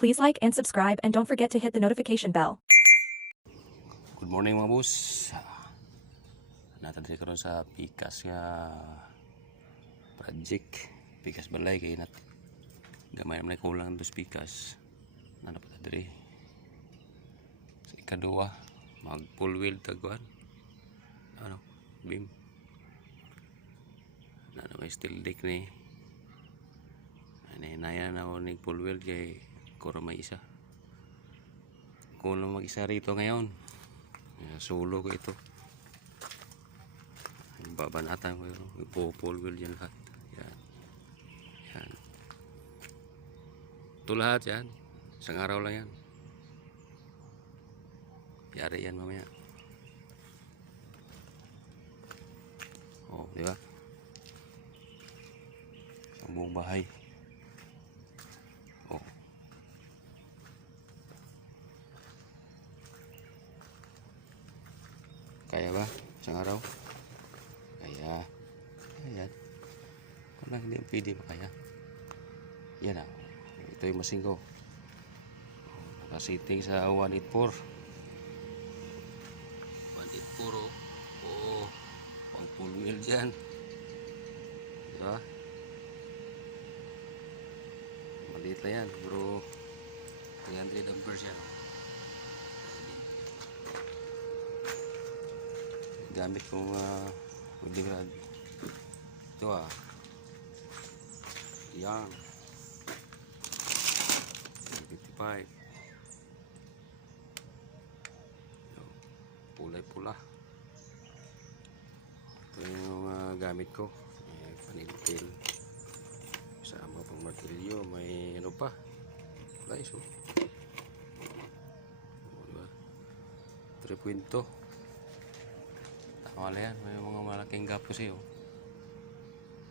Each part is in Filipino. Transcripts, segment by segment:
Please like and subscribe and don't forget to hit the notification bell. Good morning mga boss. Natadali ko ron sa pikas nga project. Pikas balay kay nat gamay naman kulang dos pikas. Natadali. Sa ikaduha mag full wheel tagwan. Ano? Beam. Na may steel deck ni. Naya na ako ng full wheel kay kuro may isa. Kung mag-isa rito ngayon. Solo ko ito. Babanatan ko yun. Full wheel yan lahat. Yan. Yan. Ito lahat yan. Isang araw lang yan. Yari yan mamaya. Oh, di ba? Ang buong bahay. Oh. Kaya ba? Isang araw? Kaya. Ayan. Wala, hindi ang pwede makaya. Yan na. Ito yung machine ko. Nakasiting sa 184. 184 oh. Oo. Pang full wheel dyan. Diba? Maliit lang yan. Bro. 300 amperes yan. Gamit kong welding rod. Ito yan 55 kulay pula. Ito yung gamit ko. Panintil sama pang martilyo. May ano pa guys oh. Diba? 3.2 wala yan, may mga malaking gap kasi oh.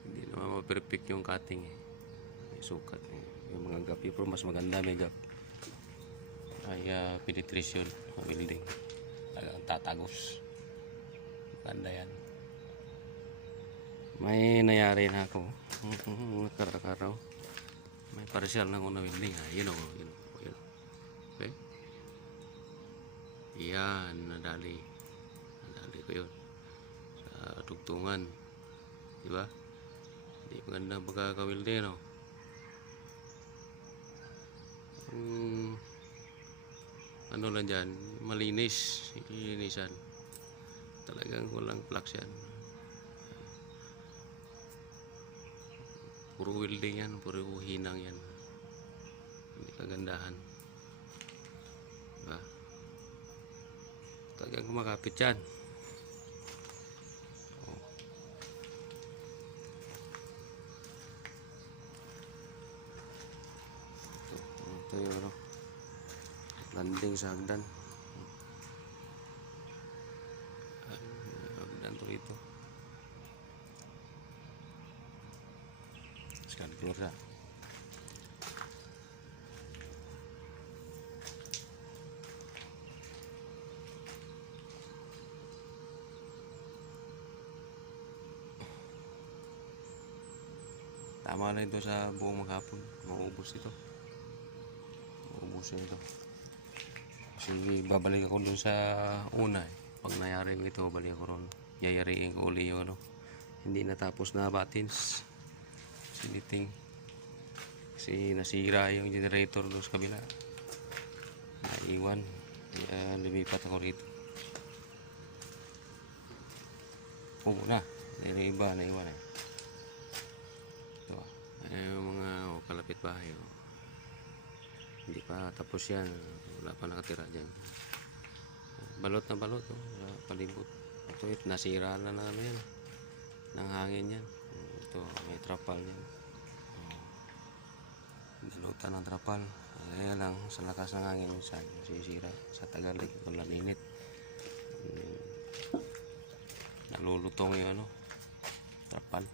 Hindi naman ma-perfect yung cutting eh. May sukat eh. Yung mga gap pero mas maganda may gap ay penetration welding talagang tatagos. Maganda yan. May nayari na ako nakaraw may partial na ako na welding yun o okay. Yan nadali ko yun tugtungan, di ba? Hindi maganda pagkakawilde, no? Ano lang dyan, malinis, ilinisan. Talagang walang flux yan. Puro welding yan, puro hinang yan. Hindi kagandahan. Diba? Talagang kumakapit yan. Ito yung ano, landing sa hagdan. Hagdan to rito. Sekarang keluar dah. Tama na ito sa buong maghapon. Maubos ito. Ubusin ito kasi babalik ako dun sa una eh. Pag nayari ko ito balik ako ron, yayariin ko uli yung ano hindi natapos na buttons siniting kasi nasira yung generator dun sa kabila naiwan kaya lumipat ako rito na iba naiwan eh. Ito yung mga kalapit bahay hindi pa tapos yan, wala pa nakatira dyan. Balot na balot wala palibot. Ito nasira na ano yan ng hangin yan. Ito may trapal yan, balutan ng trapal. Kaya lang sa lakas ng hangin minsan sisira sa Tagalog walang init. Nalulutong yung ano trapal.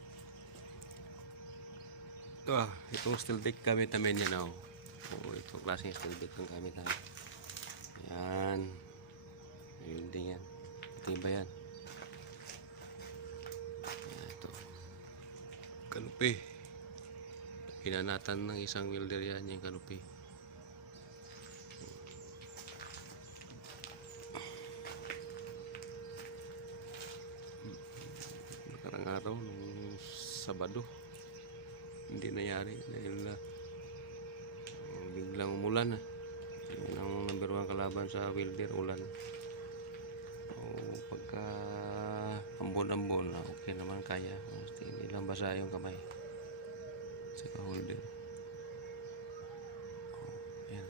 Itong steel deck gamit namin yan oh. Ito klaseng steel deck ang gamit namin. Yan. Welding yan. Ito iba yan. Ito. Kalupi. Hinanatan ng isang welder yan yung kalupi. hindi nangyari dahil biglang umulan na. Yun ang number 1 kalaban sa welder, ulan. Pagka ambon-ambon, okay naman, kaya. Hindi lang basa yung kamay sa holder. Ayan.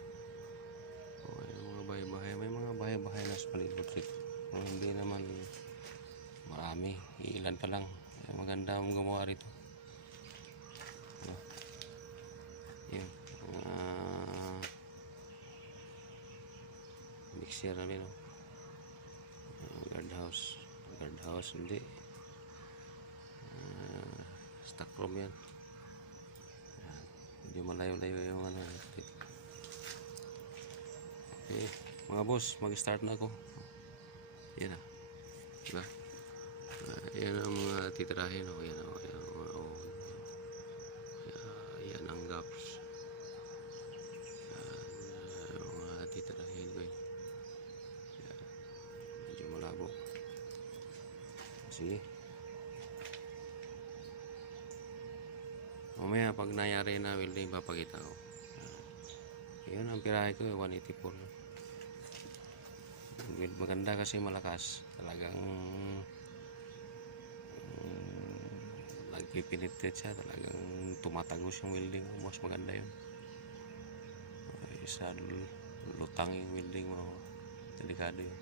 Yung mga bahay-bahay, may mga bahay-bahay na sa palibot rito. Hindi naman marami, ilan pa lang. Maganda ang gumawa rito. Yan. Mixer namin, no? Guardhouse hindi. Stock room yan. Medyo malayo-layo yung ano. Okay, mga boss, mag-start na ako. Yan na. Diba? Yan ang mga titirahin. Yan ang yan ang gaps. Yan ang mga titirahin ko. Yan. Medyo malabo. Sige. Mamaya pag nangyari na welding, papakita ko. Yan ang pirahe ko, 184. Maganda kasi malakas. Talagang nagpipinitrate siya. Talagang tumatagos yung welding. Mas maganda yun. Isa lutang yung welding mo. Delikado yun.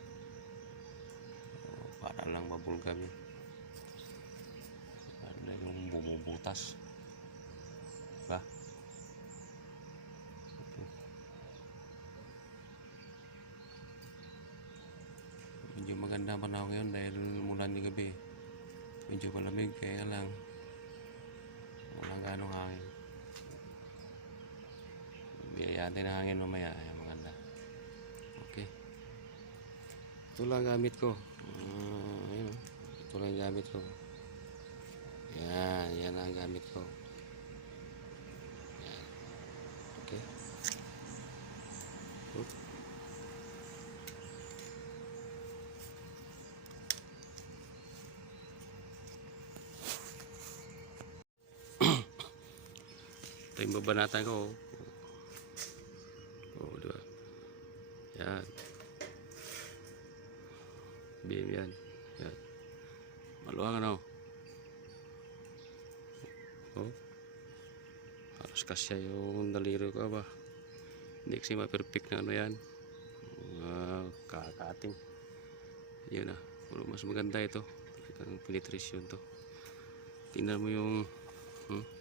Para lang mabulgam yun. Para yung bumubutas. Diba? Medyo maganda panahon ngayon dahil mulan yung gabi. Medyo malamig, kaya lang walang ganong hangin. Biyayaan din ang hangin mamaya. Ayan, maganda. Okay. Ito lang gamit ko. Ayan, ito lang gamit ko. Yan ang gamit ko. Yan. Okay. Ito yung babanatan ko. Diba? Yan. Beam yan. Yan. Maluwang ano. Halos kasya yung daliri ko ba. Hindi kasi ma-perfect na ano yan. Kakating. Yun na. Mas maganda ito. Ang penetration to. Tingnan mo yung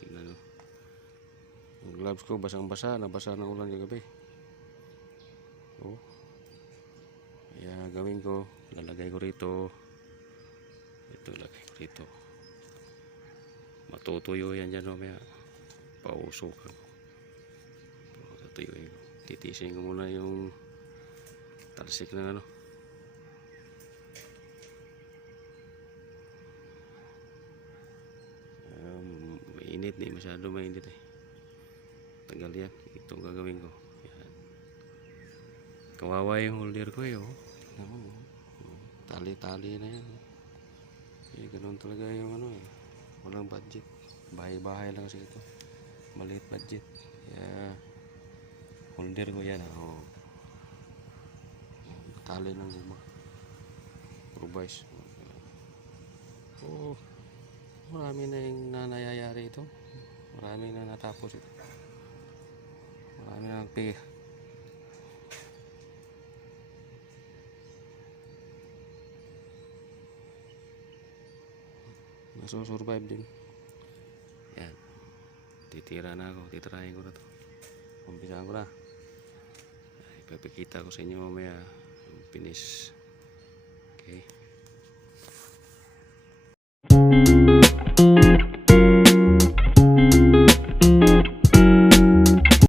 tingnan mo. Yung gloves ko basang-basa, nabasa ng ulan yung gabi. Kaya gawin ko, lalagay ko rito. Ito lagay ko rito. Matutuyo yan dyan mamaya. Pausukan ko. Tutuyuin ko. Titisin ko muna yung talsik ng ano. Mainit, di masyado mainit eh. Tagal yan. Ito ang gagawin ko. Yan. Kawawa yung holder ko eh. Tali-tali na yan. Ganun talaga yung ano eh. Walang budget. Bahay-bahay lang kasi ito. Maliit budget. Kaya holder ko yan. Tali ng guma. Rubais. Marami na yung nanayayari ito. Marami na natapos ito. Marami na nagpigil. Nasusurvive din. Yan. Titira na ako. Titirahin ko na to. Umpisaan ko na. Ipapakita ko sa inyo mamaya. Finish. Okay.